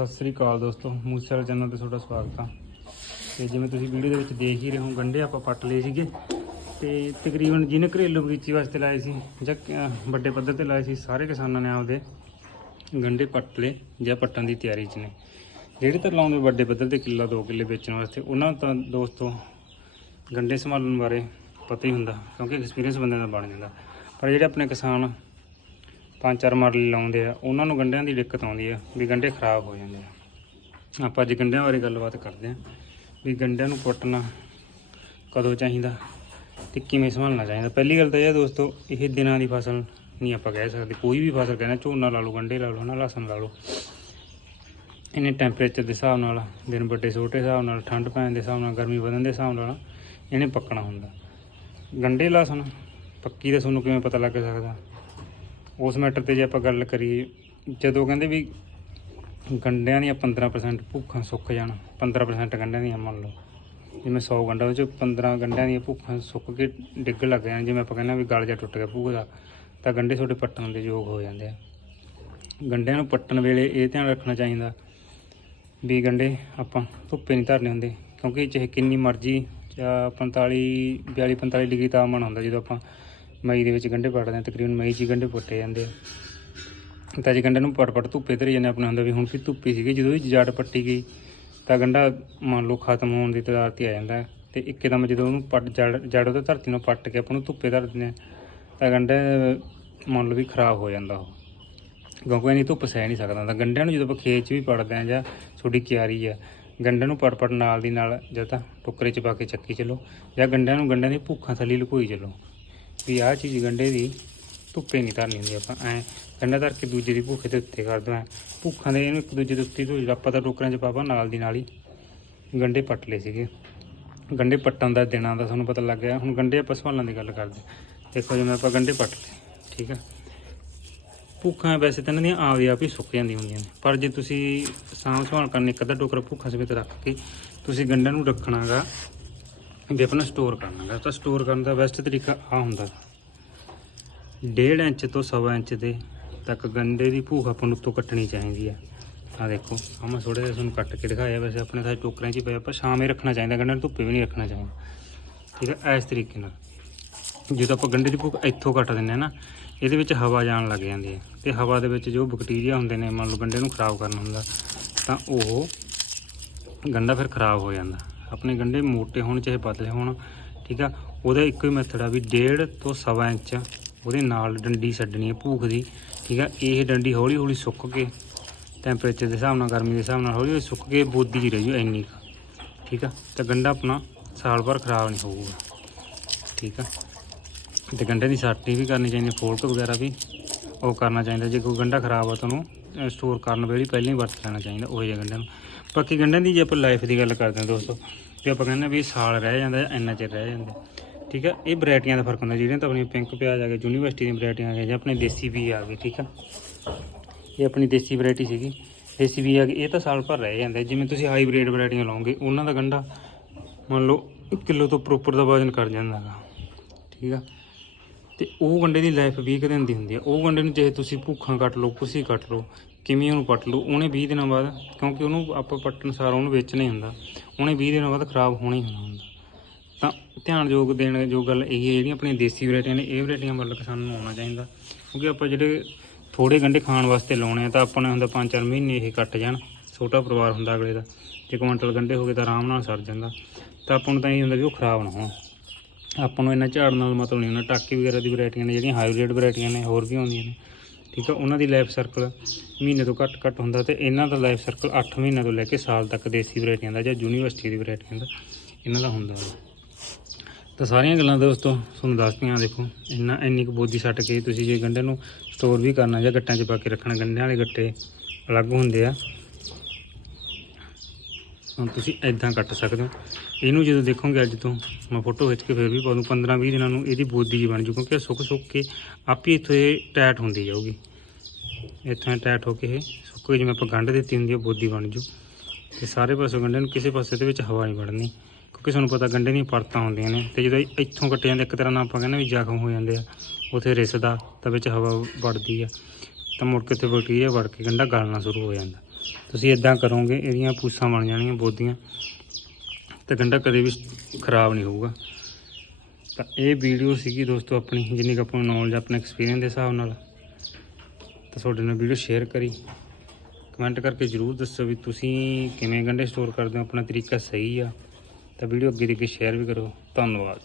ਸਤਿ ਸ੍ਰੀ ਅਕਾਲ ਦੋਸਤੋ ਮੂਸੇਵਾਲ ਚੈਨਲ ਤੇ ਤੁਹਾਡਾ ਸਵਾਗਤ ਆ। ਤੇ ਜਿਵੇਂ ਤੁਸੀਂ ਵੀਡੀਓ ਦੇ ਵਿੱਚ ਦੇਖ ਹੀ ਰਹੇ ਹੋ, ਗੰਢੇ ਆਪਾਂ ਪੱਟ ਲਏ ਸੀਗੇ। ਤੇ ਤਕਰੀਬਨ ਜਿਹਨੇ ਘਰੇਲੂ ਬਗੀਚੀ ਵਾਸਤੇ ਲਾਏ ਸੀ, ਜਾਂ ਵੱਡੇ ਪੱਧਰ ਤੇ ਲਾਏ ਸੀ, ਸਾਰੇ ਕਿਸਾਨਾਂ ਨੇ ਆਪਦੇ ਗੰਢੇ ਪੱਟ ਲਏ, ਜਾਂ ਪੱਟਣ ਦੀ ਤਿਆਰੀ 'ਚ ਨੇ। ਜਿਹੜੇ ਤਾਂ ਲਾਉਂਦੇ ਵੱਡੇ ਪੱਧਰ ਤੇ ਕਿੱਲਾ 2 ਕਿੱਲੇ ਵੇਚਣ ਵਾਸਤੇ, ਉਹਨਾਂ ਤਾਂ ਦੋਸਤੋ ਗੰਢੇ ਸੰਭਾਲਣ ਬਾਰੇ ਪਤਾ ਹੀ ਹੁੰਦਾ, ਕਿਉਂਕਿ ਐਕਸਪੀਰੀਅੰਸ ਬੰਦੇ ਦਾ ਬਣ ਜਾਂਦਾ। ਪਰ ਜਿਹੜੇ ਆਪਣੇ ਕਿਸਾਨ ਪੰਜ ਚਾਰ ਮਰਲੇ ਲਾਉਂਦੇ ਆ, ਉਹਨਾਂ ਨੂੰ ਗੰਢਿਆਂ ਦੀ ਦਿੱਕਤ ਆਉਂਦੀ ਆ ਵੀ ਗੰਢੇ ਖਰਾਬ ਹੋ ਜਾਂਦੇ ਆ। ਆਪਾਂ ਅੱਜ ਗੰਢਿਆਂ ਬਾਰੇ ਗੱਲਬਾਤ ਕਰਦੇ ਆ ਵੀ ਗੰਢਿਆਂ ਨੂੰ ਪੁੱਟਣਾ ਕਦੋਂ ਚਾਹੀਦਾ ਤੇ ਕਿਵੇਂ ਸੰਭਾਲਣਾ ਚਾਹੀਦਾ। ਪਹਿਲੀ ਗੱਲ ਤਾਂ ਇਹ ਆ ਦੋਸਤੋ, ਇਹ ਦਿਨਾਂ ਦੀ ਫਸਲ ਨਹੀਂ ਆਪਾਂ ਕਹਿ ਸਕਦੇ। ਕੋਈ ਵੀ ਫਸਲ ਕਹਿੰਦਾ ਝੋਨਾ ਲਾ ਲਓ ਗੰਢੇ ਲਾ ਲਓ ਨਾ ਲਸਣ ਲਾ ਲਓ। ਇਹਨੇ ਟੈਂਪਰੇਚਰ ਦੇ ਹਿਸਾਬ ਨਾਲ, ਦਿਨ ਵੱਡੇ ਛੋਟੇ ਹਿਸਾਬ ਨਾਲ, ਠੰਡ ਪੈਣ ਦੇ ਹਿਸਾਬ ਨਾਲ, ਗਰਮੀ ਵਧਣ ਦੇ ਹਿਸਾਬ ਨਾਲ, ਇਹਨੇ ਪੱਕਣਾ ਹੁੰਦਾ। ਗੰਢੇ ਲਸਣ, ਪੱਕੀ ਦਾ ਤੁਹਾਨੂੰ ਕਿਵੇਂ ਪਤਾ ਲੱਗ ਸਕਦਾ? ਉਸ ਮੈਟਰ ਤੇ ਜੇ ਆਪਾਂ ਗੱਲ ਕਰੀਏ, ਜਦੋਂ ਕਹਿੰਦੇ ਵੀ ਗੰਡਿਆਂ ਦੀਆਂ 15% ਭੁੱਖਾਂ ਸੁੱਕ ਜਾਣ 15% ਗੰਡਿਆਂ ਦੀਆਂ ਮੰਨ ਲਓ, ਜਿਵੇਂ 100 ਗੰਡਾ ਉਹ 'ਚ 15 ਗੰਡਿਆਂ ਦੀਆਂ ਭੁੱਖਾਂ ਸੁੱਕ ਕੇ ਡਿੱਗ ਲੱਗ ਜਾਣ, ਜਿਵੇਂ ਆਪਾਂ ਕਹਿੰਦੇ ਆ ਵੀ ਗਲ ਜਾ ਟੁੱਟ ਗਿਆ ਭੁੱਖ ਦਾ, ਤਾਂ ਗੰਡੇ ਤੁਹਾਡੇ ਪੱਟਣ ਦੇ ਯੋਗ ਹੋ ਜਾਂਦੇ ਆ। ਗੰਡਿਆਂ ਨੂੰ ਪੱਟਣ ਵੇਲੇ ਇਹ ਧਿਆਨ ਰੱਖਣਾ ਚਾਹੀਦਾ ਵੀ ਗੰਡੇ ਆਪਾਂ ਧੁੱਪੇ ਨਹੀਂ ਧਰਨੇ ਹੁੰਦੇ, ਕਿਉਂਕਿ ਚਾਹੇ ਕਿੰਨੀ ਮਰਜ਼ੀ ਜਾਂ 45 42 45 ਡਿਗਰੀ ਤਾਪਮਾਨ ਹੁੰਦਾ, ਜਦੋਂ ਆਪਾਂ ਮਈ ਦੇ ਵਿੱਚ ਗੰਡੇ ਪੱਟਦੇ ਹਾਂ, ਤਕਰੀਬਨ ਮਈ 'ਚ ਹੀ ਗੰਡੇ ਪੁੱਟੇ ਜਾਂਦੇ ਆ। ਤਾਂ ਜੇ ਗੰਡੇ ਨੂੰ ਪਟ ਪਟ ਧੁੱਪੇ ਧਰੀ ਜਾਂਦੇ ਆਪਣੇ ਹੁੰਦਾ ਵੀ ਹੁਣ ਫਿਰ ਧੁੱਪੀ ਸੀਗੀ, ਜਦੋਂ ਵੀ ਜੜ ਪੱਟੀ ਗਈ, ਤਾਂ ਗੰਡਾ ਮੰਨ ਲਓ ਖਤਮ ਹੋਣ ਦੀ ਤਦਾਰ ਤੇ ਆ ਜਾਂਦਾ ਹੈ। ਤੇ ਇੱਕਦਮ ਜਦੋਂ ਉਹਨੂੰ ਪੱਟ ਜੜ ਜੜ ਉਹਦੇ ਧਰਤੀ ਨੂੰ ਪੱਟ ਕੇ ਆਪਾਂ ਨੂੰ ਧੁੱਪੇ ਧਰ ਦਿੰਦੇ ਹਾਂ, ਤਾਂ ਗੰਡਾ ਮੰਨ ਲਓ ਵੀ ਖਰਾਬ ਹੋ ਜਾਂਦਾ ਉਹ। ਕਿਉਂਕਿ ਇਹਨੀ ਧੁੱਪ ਸਹਿ ਨਹੀਂ ਸਕਦਾ ਤਾਂ ਗੰਡਿਆਂ ਨੂੰ ਜਦੋਂ ਆਪਾਂ ਖੇਤ 'ਚ ਵੀ ਪੜਦੇ ਆ ਜਾਂ ਤੁਹਾਡੀ ਕਿਆਰੀ ਆ ਗੰਡਿਆਂ ਨੂੰ ਪੜ ਪੜ ਨਾਲ ਦੀ ਨਾਲ ਜਾਂ ਤਾਂ ਟੋਕਰੇ 'ਚ ਪਾ ਕੇ ਚੱਕੀ ਚੱਲੋ ਜਾਂ ਗੰਡਿਆਂ ਨੂੰ ਗੰਡਿਆਂ ਦੀ ਭੁੱਖਾਂ ਥੱਲੇ ਲੁਕੋਈ ਚੱਲੋ। ਵੀ ਆਹ ਚੀਜ਼ ਗੰਡੇ ਦੀ ਧੁੱਪੇ ਨਹੀਂ ਧਰਨੀ ਹੁੰਦੀ ਆਪਾਂ, ਐ ਗੰਡਾ ਧਰ ਕੇ ਦੂਜੇ ਦੀ ਭੁੱਖੇ ਦੇ ਉੱਤੇ ਕਰ ਦਵਾਂ ਭੁੱਖਾਂ ਦੇ ਇਹਨੂੰ ਇੱਕ ਦੂਜੇ ਦੇ ਉੱਤੇ ਧੋ ਆਪਾਂ ਤਾਂ ਟੋਕਰਿਆਂ 'ਚ ਪਾਪਾ ਨਾਲ ਦੀ ਨਾਲ ਹੀ ਗੰਡੇ ਪੱਟ ਲਏ ਸੀਗੇ। ਗੰਡੇ ਪੱਟਣ ਦਾ ਦਿਨਾਂ ਦਾ ਤੁਹਾਨੂੰ ਪਤਾ ਲੱਗ ਗਿਆ, ਹੁਣ ਗੰਡੇ ਆਪਾਂ ਸਵਾਲਾਂ ਦੀ ਗੱਲ ਕਰਦੇ ਦੇਖੋ ਜਿਵੇਂ ਆਪਾਂ ਗੰਡੇ ਪੱਟ ਲਏ, ਠੀਕ ਆ। ਭੁੱਖਾਂ ਵੈਸੇ ਤਾਂ ਇਹਨਾਂ ਦੀਆਂ ਆਪ ਆਪਦੇ ਆਪ ਹੀ ਸੁੱਕ ਜਾਂਦੀਆਂ ਹੁੰਦੀਆਂ ਨੇ, ਪਰ ਜੇ ਤੁਸੀਂ ਸਾਂਭ ਸੰਭਾਲ ਕਰਨ ਇੱਕ ਅੱਧਾ ਟੋਕਰਾ ਭੁੱਖਾਂ ਸਮੇਤ ਰੱਖ ਕੇ ਤੁਸੀਂ ਗੰਡਿਆਂ ਨੂੰ ਰੱਖਣਾਗਾ, ਵੀ ਆਪਣਾ ਸਟੋਰ ਕਰਨਾਗਾ, ਤਾਂ ਸਟੋਰ ਕਰਨ ਦਾ ਬੈਸਟ ਤਰੀਕਾ ਆ ਹੁੰਦਾ। 1.5 ਇੰਚ ਤੋਂ 1.5 ਇੰਚ ਦੇ ਤੱਕ ਗੰਡੇ ਦੀ ਭੂਖ ਆਪਾਂ ਨੂੰ ਉੱਤੋਂ ਕੱਟਣੀ ਚਾਹੀਦੀ ਹੈ। ਆ ਦੇਖੋ, ਆਹ ਮੈਂ ਥੋੜਾ ਜਿਹਾ ਤੁਹਾਨੂੰ ਕੱਟ ਕੇ ਦਿਖਾਇਆ, ਵੈਸੇ ਆਪਣੇ ਸਾਰੇ ਟੋਕਰਾਂ 'ਚ ਹੀ ਪਿਆ ਆਪਾਂ ਛਾਵੇਂ ਰੱਖਣਾ ਚਾਹੀਦਾ ਗੰਡਿਆਂ ਨੂੰ ਧੁੱਪੇ ਵੀ ਨਹੀਂ ਰੱਖਣਾ ਚਾਹੀਦਾ। ਠੀਕ ਹੈ, ਇਸ ਤਰੀਕੇ ਨਾਲ। ਜਦੋਂ ਆਪਾਂ ਗੰਡੇ ਦੀ ਭੁੱਖ ਇੱਥੋਂ ਕੱਟ ਦਿੰਦੇ ਆ ਨਾ, ਇਹਦੇ ਵਿੱਚ ਹਵਾ ਜਾਣ ਲੱਗ ਜਾਂਦੀ ਹੈ ਤੇ ਹਵਾ ਦੇ ਵਿੱਚ ਜੋ ਬੈਕਟੀਰੀਆ ਹੁੰਦੇ ਨੇ, ਮੰਨ ਲਓ ਗੰਡੇ ਨੂੰ ਖਰਾਬ ਕਰਨ ਹੁੰਦਾ, ਤਾਂ ਉਹ ਗੰਡਾ ਫਿਰ ਖਰਾਬ ਹੋ ਜਾਂਦਾ। ਆਪਣੇ ਗੰਡੇ ਮੋਟੇ ਹੋਣ, ਚਾਹੇ ਪਤਲੇ ਹੋਣ, ਠੀਕ ਆ, ਉਹਦਾ ਇੱਕੋ ਹੀ ਮੈਥਡ ਆ ਵੀ 1.5 ਤੋਂ 1.5 ਇੰਚ ਉਹਦੇ ਨਾਲ ਡੰਡੀ ਛੱਡਣੀ ਹੈ ਭੂਖ ਦੀ ਠੀਕ ਆ ਇਹ ਡੰਡੀ ਹੌਲੀ ਹੌਲੀ ਸੁੱਕ ਕੇ ਟੈਂਪਰੇਚਰ ਦੇ ਹਿਸਾਬ ਨਾਲ ਗਰਮੀ ਦੇ ਹਿਸਾਬ ਨਾਲ ਹੌਲੀ ਹੌਲੀ ਸੁੱਕ ਕੇ ਬੋਦੀ ਜੀ ਰਹਿ ਜੂ ਇੰਨੀ ਕੁ, ਠੀਕ ਆ? ਤਾਂ ਗੰਡਾ ਆਪਣਾ ਸਾਲ ਭਰ ਖਰਾਬ ਨਹੀਂ ਹੋਊਗਾ ਠੀਕ ਆ? ਤੇ ਗੰਡੇ ਦੀ ਸਾਟਨੀ ਵੀ ਕਰਨੀ ਚਾਹੀਦੀ ਫੋਲਕ ਵਗੈਰਾ ਵੀ ਉਹ ਕਰਨਾ ਚਾਹੀਦਾ ਜੇ ਕੋਈ ਗੰਡਾ ਖਰਾਬ ਆ ਤੁਹਾਨੂੰ ਸਟੋਰ ਕਰਨ ਵੇਲੇ ਪਹਿਲਾਂ ਹੀ ਵਰਤ ਲੈਣਾ ਚਾਹੀਦਾ ਉਹ ਜਿਹੇ ਗੰਡਿਆਂ ਨੂੰ। ਬਾਕੀ ਗੰਡਿਆਂ ਦੀ ਜੇ ਆਪਾਂ ਲਾਈਫ ਦੀ ਗੱਲ ਕਰਦੇ ਹਾਂ ਦੋਸਤੋ ਵੀ ਆਪਾਂ ਕਹਿੰਦੇ ਹਾਂ ਵੀ ਸਾਲ ਰਹਿ ਜਾਂਦਾ ਇੰਨਾ ਚਿਰ ਰਹਿ ਜਾਂਦਾ ਠੀਕ ਹੈ ਇਹ ਵੈਰਾਈਟੀਆਂ ਦਾ ਫ਼ਰਕ ਹੁੰਦਾ, ਜਿਹੜੀਆਂ ਤਾਂ ਆਪਣੀਆਂ ਪਿੰਕ ਪਿਆਜ਼ ਆ ਗਏ ਯੂਨੀਵਰਸਿਟੀ ਦੀਆਂ ਵੈਰਾਈਟੀਆਂ ਆ ਗਈਆਂ, ਜਾਂ ਆਪਣੇ ਦੇਸੀ ਵੀ ਆ ਗਏ, ਠੀਕ ਆ? ਇਹ ਆਪਣੀ ਦੇਸੀ ਵੈਰਾਈਟੀ ਸੀਗੀ। ਦੇਸੀ ਵੀ ਆ ਗਏ, ਇਹ ਤਾਂ ਸਾਲ ਭਰ ਰਹਿ ਜਾਂਦੇ ਜਿਵੇਂ ਤੁਸੀਂ ਹਾਈਬ੍ਰਿਡ ਵੈਰਾਈਟੀਆਂ ਲਾਓਗੇ, ਉਹਨਾਂ ਦਾ ਗੰਡਾ ਮੰਨ ਲਓ ਕਿਲੋ ਤੋਂ ਪ੍ਰੋਪਰ ਦਾ ਵਜ਼ਨ ਕਰ ਜਾਂਦਾ ਹੈਗਾ, ਠੀਕ ਆ? ਤੇ ਉਹ ਗੰਡੇ ਦੀ ਲਾਈਫ 20 ਕੁ ਦਿਨ ਦੀ ਹੁੰਦੀ ਆ। ਉਹ ਗੰਡੇ ਨੂੰ ਜੇ ਤੁਸੀਂ ਭੁੱਖਾਂ ਕੱਟ ਲਓ, ਕੁਸੀ ਕੱਟ ਲਓ ਕਿਵੇਂ ਉਹਨੂੰ ਪੱਟ ਲਓ, ਉਹਨੇ 20 ਦਿਨਾਂ ਬਾਅਦ, ਕਿਉਂਕਿ ਉਹਨੂੰ ਆਪਾਂ ਪੱਟਣ ਸਾਰ ਉਹਨੂੰ ਵੇਚਣਾ ਹੀ ਹੁੰਦਾ, ਉਹਨੇ 20 ਦਿਨਾਂ ਬਾਅਦ ਖਰਾਬ ਹੋਣਾ ਹੀ ਹੋਣਾ ਹੁੰਦਾ। ਤਾਂ ਧਿਆਨਯੋਗ ਦੇਣ ਜੋ ਗੱਲ ਇਹ ਹੈ ਜਿਹੜੀਆਂ ਆਪਣੀਆਂ ਦੇਸੀ ਵੈਰਾਈਟੀਆਂ ਨੇ, ਇਹ ਵੈਰਾਈਟੀਆਂ ਵੱਲ ਕਿਸਾਨ ਨੂੰ ਆਉਣਾ ਚਾਹੀਦਾ। ਕਿਉਂਕਿ ਆਪਾਂ ਜਿਹੜੇ ਥੋੜੇ ਗੰਡੇ ਖਾਣ ਵਾਸਤੇ ਲਾਉਣੇ ਆ ਤਾਂ ਆਪਾਂ ਨੇ ਹੁੰਦਾ 5-4 ਮਹੀਨੇ ਇਹ ਕੱਟ ਜਾਣ, ਛੋਟਾ ਪਰਿਵਾਰ ਹੁੰਦਾ ਅਗਲੇ ਦਾ। ਜੇ ਕੁਇੰਟਲ ਗੰਡੇ ਹੋ ਗਏ ਤਾਂ ਆਰਾਮ ਨਾਲ ਸਰ ਜਾਂਦਾ। ਤਾਂ ਆਪਾਂ ਨੂੰ ਤਾਂ ਇਹ ਹੁੰਦਾ ਵੀ ਉਹ ਖਰਾਬ ਨਾ ਹੋਣ। ਆਪਾਂ ਨੂੰ ਇਹਨਾਂ ਝਾੜ ਨਾਲ ਮਤਲਬ ਨਹੀਂ ਹੁੰਦਾ, ਟਾਕੀ ਵਗੈਰਾ ਦੀ ਵੈਰਾਈਟੀਆਂ ਨੇ ਜਿਹੜੀਆਂ ਹਾਈਬ੍ਰਿਡ ਵੈਰਾਈਟੀਆਂ ਨੇ, ਹੋਰ ਵੀ ਆਉਂਦੀਆਂ ਨੇ। ਠੀਕ ਆ, ਉਹਨਾਂ ਦੀ ਲਾਈਫ ਸਰਕਲ ਮਹੀਨੇ ਤੋਂ ਘੱਟ ਘੱਟ ਹੁੰਦਾ ਤੇ ਇਹਨਾਂ ਦਾ ਲਾਈਫ ਸਰਕਲ 8 ਮਹੀਨਿਆਂ ਤੋਂ ਲੈ ਕੇ ਸਾਲ ਤੱਕ ਦੇਸੀ ਵੈਰਾਈਟੀਆਂ ਦਾ ਜਾਂ ਯੂਨੀਵਰਸਿਟੀ ਦੀ ਵੈਰਾਈਟੀਆਂ ਦਾ ਇਹਨਾਂ ਦਾ ਹੁੰਦਾ ਹੈ ਤਾਂ ਸਾਰੀਆਂ ਗੱਲਾਂ ਦੋਸਤੋ, ਤੁਹਾਨੂੰ ਦੱਸਤੀਆਂ, ਦੇਖੋ, ਇੰਨਾ ਇੰਨੀ ਕੁ ਬੋਦੀ ਸੱਟ ਕੇ ਤੁਸੀਂ ਜੇ ਗੰਢੇ ਨੂੰ ਸਟੋਰ ਵੀ ਕਰਨਾ ਜਾਂ ਗੱਟਾਂ 'ਚ ਪਾ ਕੇ ਰੱਖਣਾ ਗੰਢਿਆਂ ਵਾਲੇ ਗੱਟੇ ਅਲੱਗ ਹੁੰਦੇ ਆ। ਹੁਣ ਤੁਸੀਂ ਐਦਾਂ ਕੱਟ ਸਕਦੇ ਹੋ। ਇਹਨੂੰ ਜਦੋਂ ਦੇਖੋਗੇ ਅੱਜ ਤੋਂ, ਮੈਂ ਫੋਟੋ ਖਿੱਚ ਕੇ ਫਿਰ ਵੀ ਪਾ ਦੂੰ 15 20 ਦਿਨਾਂ ਨੂੰ ਇਹਦੀ ਬੋਦੀ ਜੀ ਬਣ ਜੂ, ਕਿਉਂਕਿ ਸੁੱਕ ਸੁੱਕ ਕੇ ਆਪੇ ਇੱਥੋਂ ਇਹ ਟੈਟ ਹੁੰਦੀ ਜਾਊਗੀ। ਇੱਥੋਂ ਇਹ ਟੈਟ ਹੋ ਕੇ ਇਹ ਸੁੱਕ ਜਿਵੇਂ ਆਪਾਂ ਗੰਢ ਦਿੱਤੀ ਹੁੰਦੀ ਹੈ ਬੋਦੀ ਬਣ ਜੂ। ਤੇ ਸਾਰੇ ਪਾਸੇ ਗੰਢੇ ਨੂੰ ਕਿਸੇ ਪਾਸੇ ਦੇ ਵਿੱਚ ਹਵਾ ਨਹੀਂ ਵੜਨੀ। ਕਿਉਂਕਿ ਤੁਹਾਨੂੰ ਪਤਾ ਗੰਢੇ ਦੀਆਂ ਪਰਤਾਂ ਹੁੰਦੀਆਂ ਨੇ ਤੇ ਜਦੋਂ ਇਹ ਇੱਥੋਂ ਕੱਟੇ ਜਾਂਦੇ, ਇੱਕ ਤਰ੍ਹਾਂ ਨਾਲ ਆਪਾਂ ਕਹਿੰਦੇ ਵੀ ਜ਼ਖਮ ਹੋ ਜਾਂਦੇ ਆ, ਉਥੇ ਰਿਸਦਾ, ਤਾਂ ਵਿੱਚ ਹਵਾ ਵੜਦੀ ਆ, ਤਾਂ ਮੁੜ ਕੇ ਉੱਥੇ ਬੈਕਟੀਰੀਆ ਵੜ ਕੇ ਗੰਢਾ ਗਲਣਾ ਸ਼ੁਰੂ ਹੋ ਜਾਂਦਾ। ਤੁਸੀਂ ਇਦਾਂ ਕਰੋਗੇ, ਇਹਦੀਆਂ ਪੂਸਾਂ ਬਣ ਜਾਣੀਆਂ ਬੋਦੀਆਂ ਤੇ ਗੰਡਾ ਕਦੇ ਵੀ ਖਰਾਬ ਨਹੀਂ ਹੋਊਗਾ। ਤਾਂ ਇਹ ਵੀਡੀਓ ਸੀਗੀ ਦੋਸਤੋ ਆਪਣੀ, ਜਿੰਨੀ ਕੁ ਆਪਾਂ ਨੂੰ ਨੌਲੇਜ ਆਪਣੇ ਐਕਸਪੀਰੀਅੰਸ ਦੇ ਹਿਸਾਬ ਨਾਲ। ਤਾਂ ਤੁਹਾਡੇ ਨਾਲ ਵੀਡੀਓ ਸ਼ੇਅਰ ਕਰੀ। ਕਮੈਂਟ ਕਰਕੇ ਜਰੂਰ ਦੱਸੋ ਵੀ ਤੁਸੀਂ ਕਿਵੇਂ ਗੰਡੇ ਸਟੋਰ ਕਰਦੇ ਹੋ, ਆਪਣਾ ਤਰੀਕਾ ਸਹੀ ਆ। ਤਾਂ ਵੀਡੀਓ ਅੱਗੇ ਦੀ ਅੱਗੇ ਸ਼ੇਅਰ ਵੀ ਕਰੋ। ਧੰਨਵਾਦ।